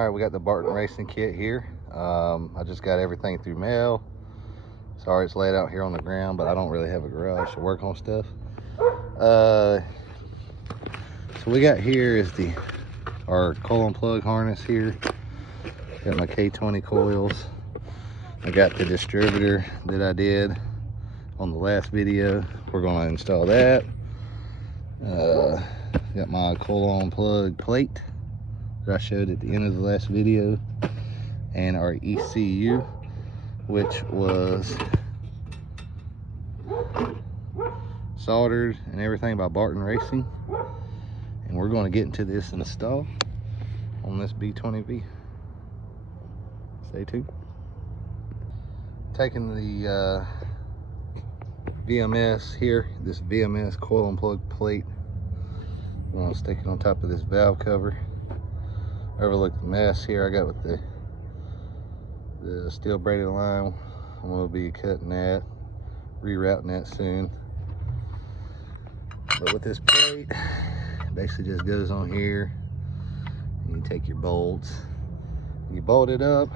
All right, we got the Burton racing kit here. I just got everything through mail. Sorry it's laid out here on the ground, but I don't really have a garage to work on stuff. So we got here is our coil and plug harness here. Got my K20 coils. I got the distributor that I did on the last video. We're going to install that. Got my coil and plug plate that I showed at the end of the last video, and our ECU, which was soldered and everything by Burton Racing. And we're going to get into this install on this b20v. Stay tuned. Taking the VMS here, this VMS coil and plug plate. I'm going to stick it on top of this valve cover. Overlook the mess here I got with the steel braided line. I'm going to be cutting that, rerouting that soon. But with this plate, it basically just goes on here. And you take your bolts, you bolt it up,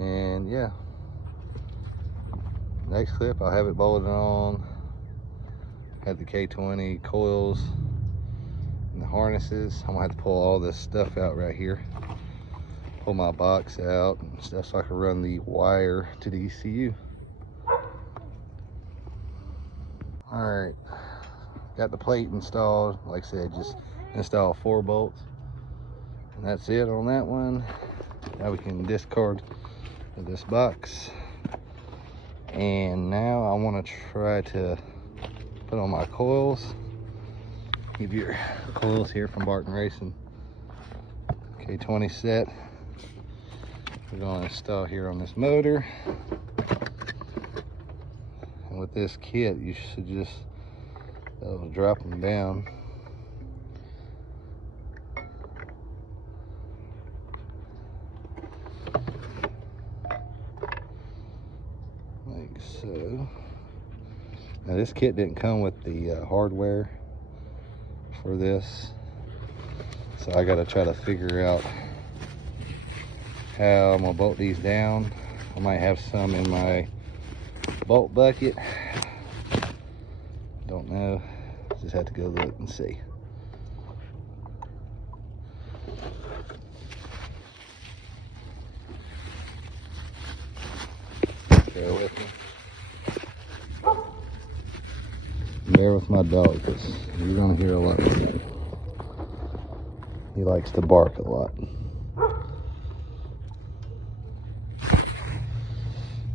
and yeah. Next clip, I'll have it bolted on. Have the K20 coils and the harnesses. I'm gonna have to pull all this stuff out right here. Pull my box out and stuff so I can run the wire to the ECU. All right, got the plate installed. Like I said, just install 4 bolts. And that's it on that one. Now we can discard this box. And now I want to try to put on my coils. Give your coils here from Burton Racing. K20 set. We're going to install here on this motor. And with this kit, you should just drop them down. Like so. Now this kit didn't come with the hardware for this, so I got to try to figure out how I'm gonna bolt these down. I might have some in my bolt bucket. Don't know. Just have to go look and see. Bear with me. Bear with my dog, because you're gonna hear a lot of that. He likes to bark a lot.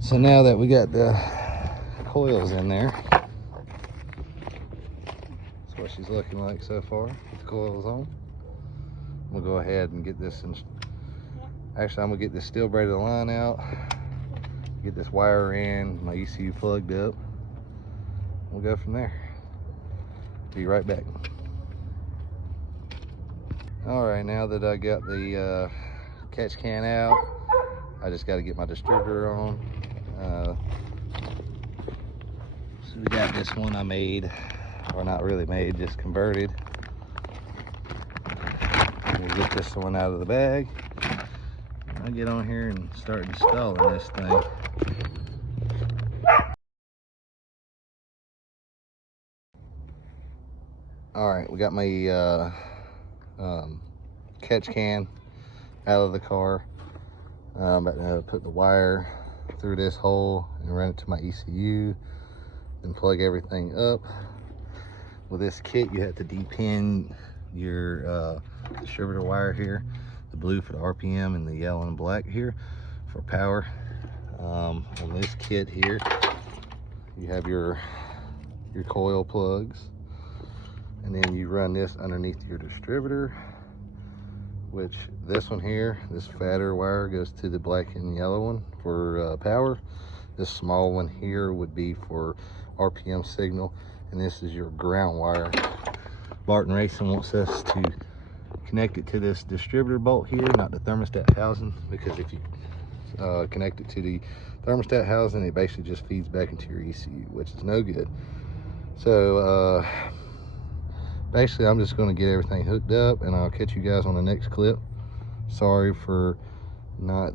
So now that we got the coils in there, that's what she's looking like so far with the coils on. We'll go ahead and get this actually I'm gonna get this steel braided line out, get this wire in, my ECU plugged up. We'll go from there. Be right back. All right, now that I got the catch can out, I just got to get my distributor on. So we got this one I made, or not really made, just converted. We'll get this one out of the bag. I'll get on here and start installing this thing. All right, we got my catch can out of the car. I'm about to put the wire through this hole and run it to my ECU, then plug everything up. With this kit, you have to depin your distributor wire here, the blue for the RPM and the yellow and black here for power. On this kit here, you have your coil plugs, and then you run this underneath your distributor, which this one here, this fatter wire goes to the black and yellow one for power. This small one here would be for RPM signal, and this is your ground wire. Burton Racing wants us to connect it to this distributor bolt here, not the thermostat housing, because if you connect it to the thermostat housing, it basically just feeds back into your ECU, which is no good. So basically I'm just going to get everything hooked up, and I'll catch you guys on the next clip Sorry for not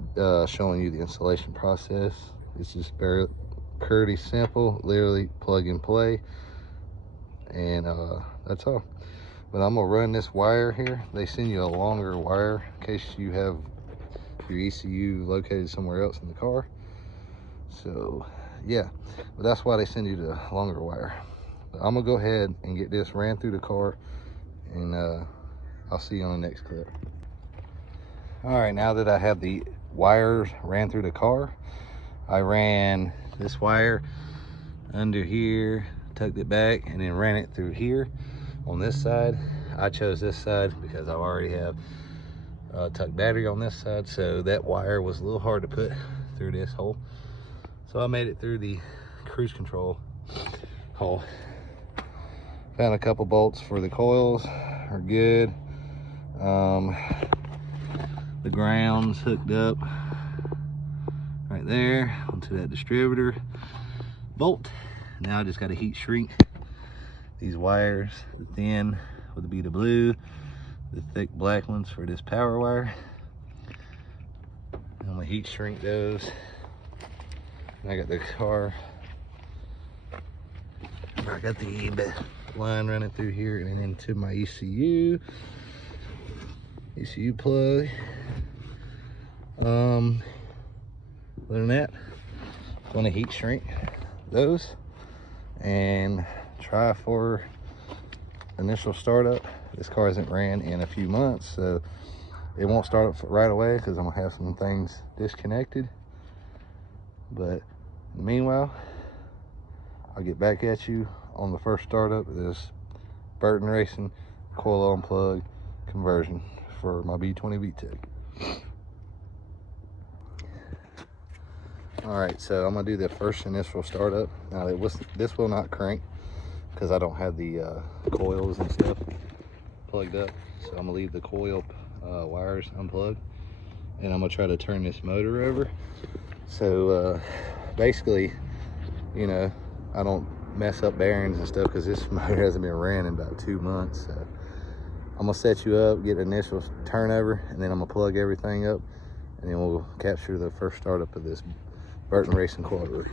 showing you the installation process. It's just very pretty simple, literally plug and play, and that's all. But I'm gonna run this wire here. They send you a longer wire in case you have your ECU located somewhere else in the car. So yeah, but that's why they send you the longer wire. But I'm gonna go ahead and get this ran through the car, and I'll see you on the next clip. All right, now that I have the wires ran through the car, I ran this wire under here, tucked it back, and then ran it through here on this side. I chose this side because I already have tucked battery on this side, so that wire was a little hard to put through this hole. So I made it through the cruise control hole. Found a couple bolts for the coils, are good. The ground's hooked up right there onto that distributor bolt. Now I just got to heat shrink these wires. The thin would be the blue, the thick black ones for this power wire. I'm gonna heat shrink those. And I got the car, I got the line running through here and into my ECU plug. Other than that, I'm gonna heat shrink those and try for initial startup. This car hasn't ran in a few months, so it won't start up right away because I'm gonna have some things disconnected. But meanwhile, I'll get back at you on the first startup of this Burton Racing coil unplug conversion for my b20v tech. All right, so I'm gonna do the first initial startup. Now this will not crank because I don't have the coils and stuff plugged up. So I'm gonna leave the coil wires unplugged, and I'm gonna try to turn this motor over. So basically, you know, I don't mess up bearings and stuff because this motor hasn't been ran in about 2 months. So I'm gonna set you up, get an initial turnover, and then I'm gonna plug everything up, and then we'll capture the first startup of this Burton Racing coil roof.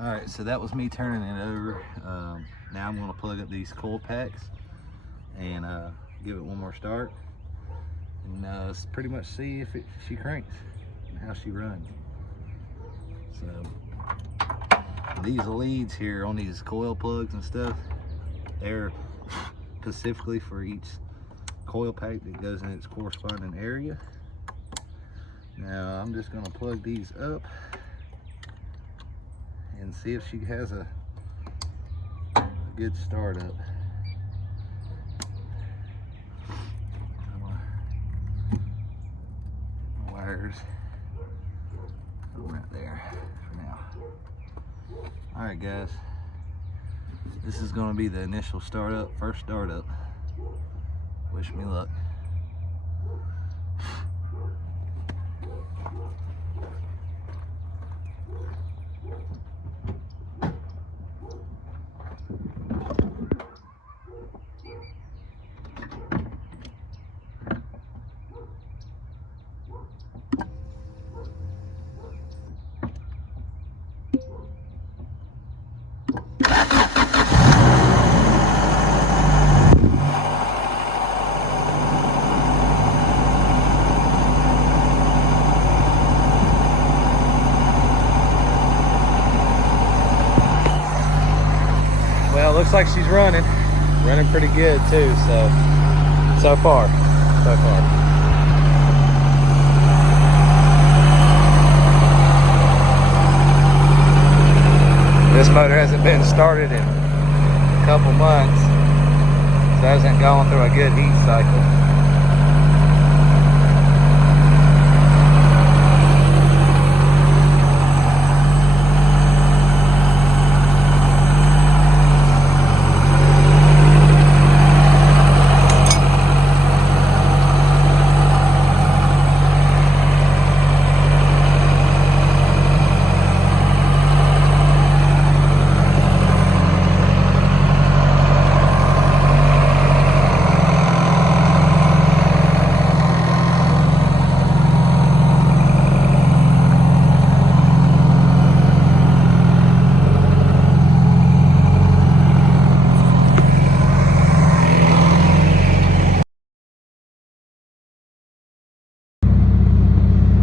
All right, so that was me turning it over. Now I'm gonna plug up these coil packs and give it one more start, and pretty much see if she cranks and how she runs. So these leads here on these coil plugs and stuff, they're specifically for each coil pack that goes in its corresponding area. Now I'm just gonna plug these up and see if she has a good startup. Wires right there for now. All right, guys, this is going to be the initial startup, first startup. Wish me luck. like she's running pretty good too. So far. This motor hasn't been started in a couple months, so it hasn't gone through a good heat cycle.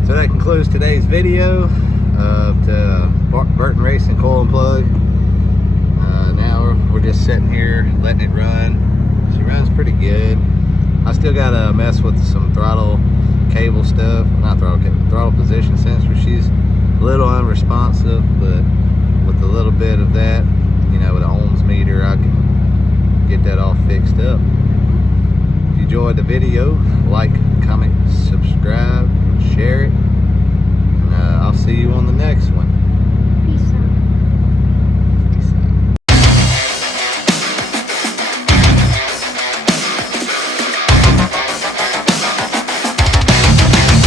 So that concludes today's video of the Burton Racing coil and plug. Now we're just sitting here letting it run. She runs pretty good. I still gotta mess with some throttle cable stuff, not throttle cable, throttle position sensor. She's a little unresponsive, but with a little bit of that, you know, with an ohms meter, I can get that all fixed up. If you enjoyed the video, like, comment, subscribe, share it, and I'll see you on